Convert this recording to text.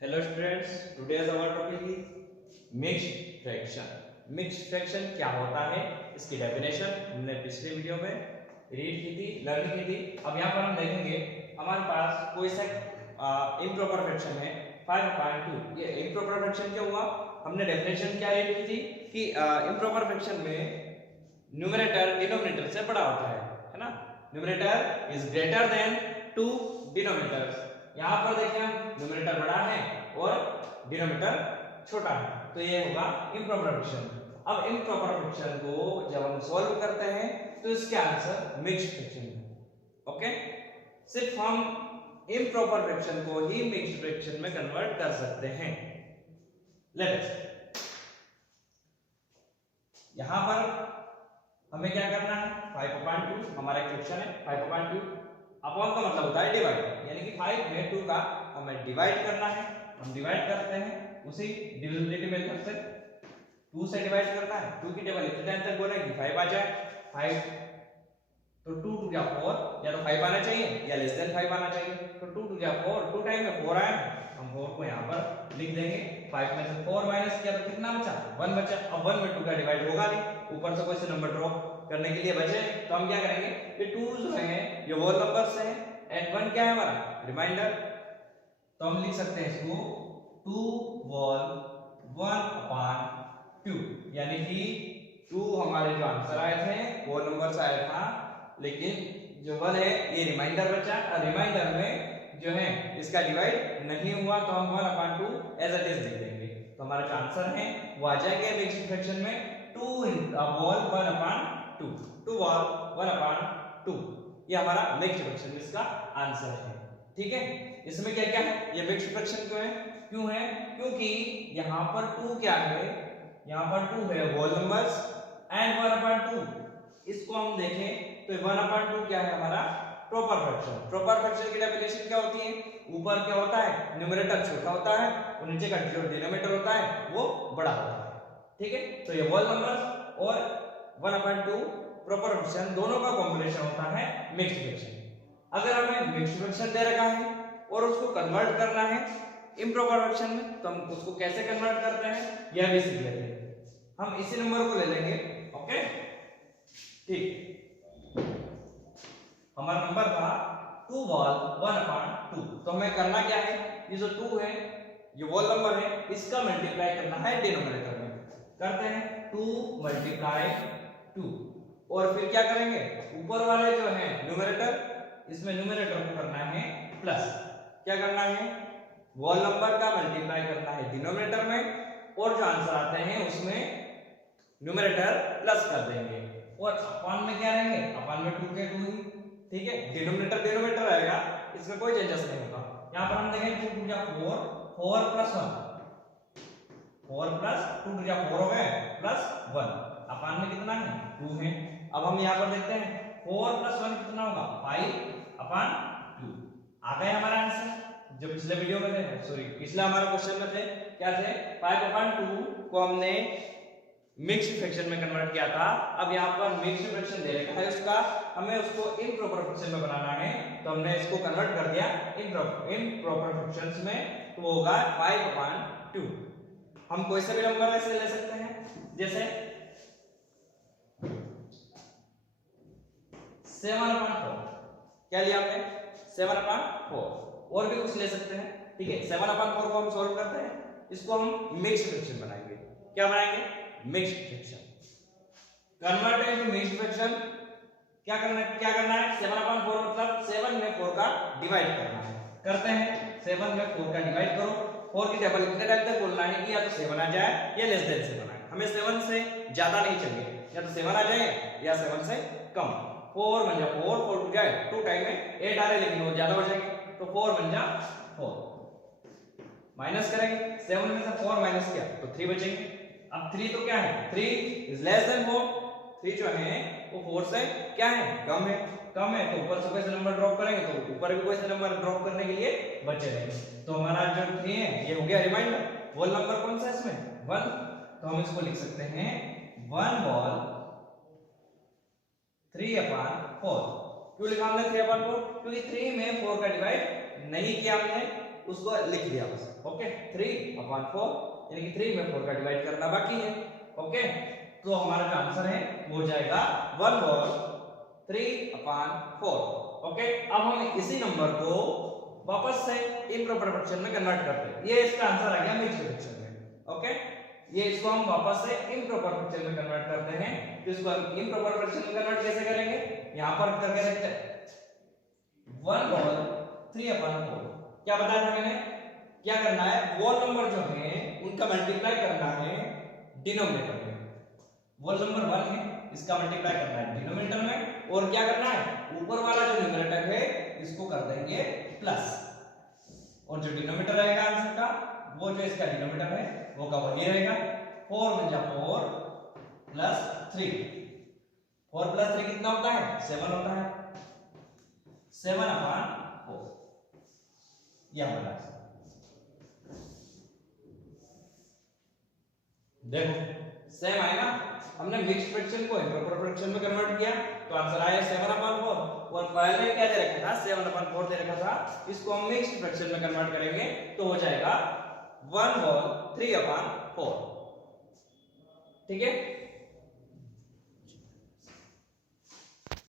Hello students, today's our topic is mixed fraction. Mixed fraction क्या होता है, इसकी डेफिनेशन हमने पिछले वीडियो में रीड की थी, लर्न की थी। अब यहाँ पर हम देखेंगे हमारे पास कोई सा इम्प्रॉपर फ्रैक्शन है 5/2। ये इम्प्रॉपर फ्रैक्शन क्या हुआ, हमने डेफिनेशन क्या रीड की थी कि इम्प्रॉपर फ्रैक्शन में न्यूमरेटर डिनोमिनेटर से बड़ा होता है ना। Numerator is greater than to denominators. यहाँ पर देखिए हम न्यूमरेटर बड़ा है और डिनोमिनेटर छोटा है, तो ये होगा इम्प्रॉपर फ्रैक्शन। अब इम्प्रॉपर फ्रैक्शन को जब हम सॉल्व करते हैं तो इसके आंसर मिक्स्ड फ्रैक्शन है। ओके, सिर्फ हम इम्प्रॉपर फ्रैक्शन को ही मिक्स्ड फ्रैक्शन में कन्वर्ट कर सकते हैं। लेट अस, यहां पर हमें क्या करना है, 5/2 हमारा फ्रैक्शन है। 5/2 अपॉन का मतलब होता है डिवाइड, यानी कि 5 में 2 का हमें डिवाइड करना है। हम डिवाइड करते हैं उसी डिविजिबिलिटी मेथड से, 2 से डिवाइड करना है। 2 की टेबल इतने टाइम तक बोले कि 5 आ जाए। 5 तो 2 2 या 4, या तो 5 आना चाहिए या लेस देन 5 आना चाहिए। तो 2 2 या 4, 2 टाइम में 4 आया, हम 4 को यहाँ पर लिख देंगे। 5 में से 4 माइनस किया तो कितना बचा, 1 बचा। अब 1 में 2 का डिवाइड होगा नहीं, ऊपर से कोई से नंबर ड्रॉ करने के लिए बचे, तो हम क्या करेंगे, ये 2 जो है ये होल नंबर्स हैं एंड 1 क्या है हमारा रिमाइंडर। तो हम लिख सकते हैं इसको 2 whole 1/2, यानी कि 2 हमारे जो आंसर आए थे होल नंबर्स आया था, लेकिन जो 1 है ये रिमाइंडर बचा। और रिमाइंडर में जो है इसका डिवाइड नहीं हुआ, तो हम 1/2 एज इट इज लिख देंगे। तो हमारा जो आंसर है वो आ जाएंगे मिक्स्ड फ्रैक्शन में 2 whole 1/2, 2 whole 1/2, ये हमारा मिक्स्ड फ्रैक्शन इसका आंसर है। ठीक है, इसमें क्या क्या है, ये मिक्स्ड फ्रैक्शन क्यों है, क्योंकि यहाँ पर 2 क्या है, यहाँ पर 2 है होल नंबर्स एंड 1/2। इसको हम देखें तो 1/2 क्या है हमारा प्रॉपर फ्रैक्शन। प्रॉपर फ्रैक्शन की डेफिनेशन क्या होती है, ऊपर क्या होता है न्यूमरेटर छोटा होता है और नीचे का जो डिनोमिनेटर होता है वो बड़ा होता है। ठीक है, तो ये होल नंबर्स और 1/2 प्रॉपर फ्रैक्शन दोनों का कॉम्बिनेशन होता है मिक्स्ड फ्रैक्शन। अगर हमें मिक्स्ड फ्रैक्शन दे रखा है और उसको कन्वर्ट करना है इम्प्रॉपर फ्रैक्शन में, तो हम उसको कैसे कन्वर्ट करते हैं यह भी सीख लेते हैं। हम इसी नंबर को ले लेंगे। ओके, ठीक, हमारा नंबर था 2 whole 1/2। तो हमें करना क्या है, ये जो 2 है ये होल नंबर है, इसका मल्टीप्लाई करना है डिनोमिनेटर में। करते हैं 2 × 2, और फिर क्या करेंगे, ऊपर वाले जो है न्यूमरेटर, इसमें न्यूमरेटर को करना है प्लस। क्या करना है, होल नंबर का मल्टीप्लाई करना है डिनोमिनेटर में, और जो आंसर आते हैं उसमें न्यूमरेटर प्लस कर देंगे। और अपॉन में क्या रहेंगे, अपॉन में 2 के 2 ही। ठीक है, डिनोमिनेटर डिनोमिनेटर रहेगा, इसमें कोई चेंजेस नहीं होगा। यहां पर हम देखें 2 2 या 4, 4 + 1, 4 + 2 2 या 4 हो गए प्लस 1, अपॉन में कितना है 2 है। अब हम यहां पर देखते हैं 4 + 1 कितना होगा 5/2। आ गए हमारा आंसर, जो पिछले वीडियो में थे, सॉरी पिछला हमारा क्वेश्चन में थे, क्या थे 5/2 को हमने मिक्स्ड फ्रैक्शन में कन्वर्ट किया था। अब यहाँ पर मिक्स्ड फ्रैक्शन दे रखा है उसका, हमें उसको इम्प्रॉपर फ्रैक्शन में बनाना है, तो हमने इसको कन्वर्ट कर दिया इम्प्रॉपर फ्रैक्शंस में, तो होगा 5/2। हम कोई से भी नंबर ऐसे ले सकते हैं, जैसे 7/4, क्या लिया हमने 7/4, और भी कुछ ले सकते हैं। ठीक है, 7/4 को हम सॉल्व करते हैं, इसको हम मिक्स्ड फ्रैक्शन बनाएंगे। क्या बनाएंगे, mixed fraction. Convert into mixed fraction क्या करना है 7/4 मतलब 7 में 4 का डिवाइड करना है। करते हैं, 7 में 4 का डिवाइड करो। 4 की टेबल इतने टाइम तक बोलना है कि या तो 7 आ जाए या लेस देन 7 आए, हमें 7 से ज्यादा नहीं चाहिए, या तो 7 आ जाए या 7 से कम। 4 बन जा 4, 4 टू जाए 2 टाइम में 8 आ रहे, लेकिन वो ज्यादा हो जाएंगे, तो 4 बन जा 4। माइनस करेंगे, 7 में से 4 माइनस किया तो 3 बचेंगे। अब 3 तो क्या है, 3 इज लेस देन 4, 3 जो है वो 4 से क्या है, कम है। कम है तो ऊपर से कोई से नंबर ड्रॉप करेंगे तो ऊपर भी कोई से नंबर ड्रॉप करने के लिए बचे रहेंगे। तो हमारा जो 3 है ये हो गया रिमाइंडर। होल नंबर कौन सा है इसमें 1, तो हम इसको लिख सकते हैं 1 whole 3/4। क्यों लिखा हमने 3/4, क्योंकि 3 में 4 का डिवाइड नहीं किया हमने, उसको लिख दिया बस। ओके 3/4 यानी कि 3 में 4 का डिवाइड करना बाकी है। ओके तो हमारा जो आंसर है वो हो जाएगा 1 बॉल 3/4। ओके अब हम इसी नंबर को वापस से इम्प्रॉपर फ्रैक्शन में कन्वर्ट करते हैं। ये इसका आंसर आ गया मिक्स्ड फ्रैक्शन में। ओके ये इसको हम वापस से इम्प्रॉपर फ्रैक्शन में कन्वर्ट करते हैं। तो इसको हम इम्प्रॉपर फ्रैक्शन में कन्वर्ट कैसे करेंगे, यहां पर करके रखते हैं 1 बॉल 3/4। क्या बताया था मैंने, क्या करना है, वो नंबर जो है उनका मल्टीप्लाई करना है डिनोमिनेटर में। वो नंबर 1 है इसका मल्टीप्लाई करना है डिनोमिनेटर में, और क्या करना है ऊपर वाला जो न्यूमरेटर है इसको कर देंगे प्लस, और जो डिनोमिनेटर रहेगा आंसर का वो जो इसका डिनोमिनेटर है वो का वही रहेगा 4 × 4 + 3। 4 + 3 कितना होता है 7 होता है, 7/4 ये हमारा देखो सेम आएगा। हमने मिक्स्ड फ्रैक्शन को इम्प्रॉपर फ्रैक्शन में कन्वर्ट किया तो आंसर आया 7/4, और पहले क्या दे रखा था 7/4 दे रखा था, इसको हम मिक्स्ड फ्रैक्शन में कन्वर्ट करेंगे तो हो जाएगा 1 बॉल 3/4। ठीक है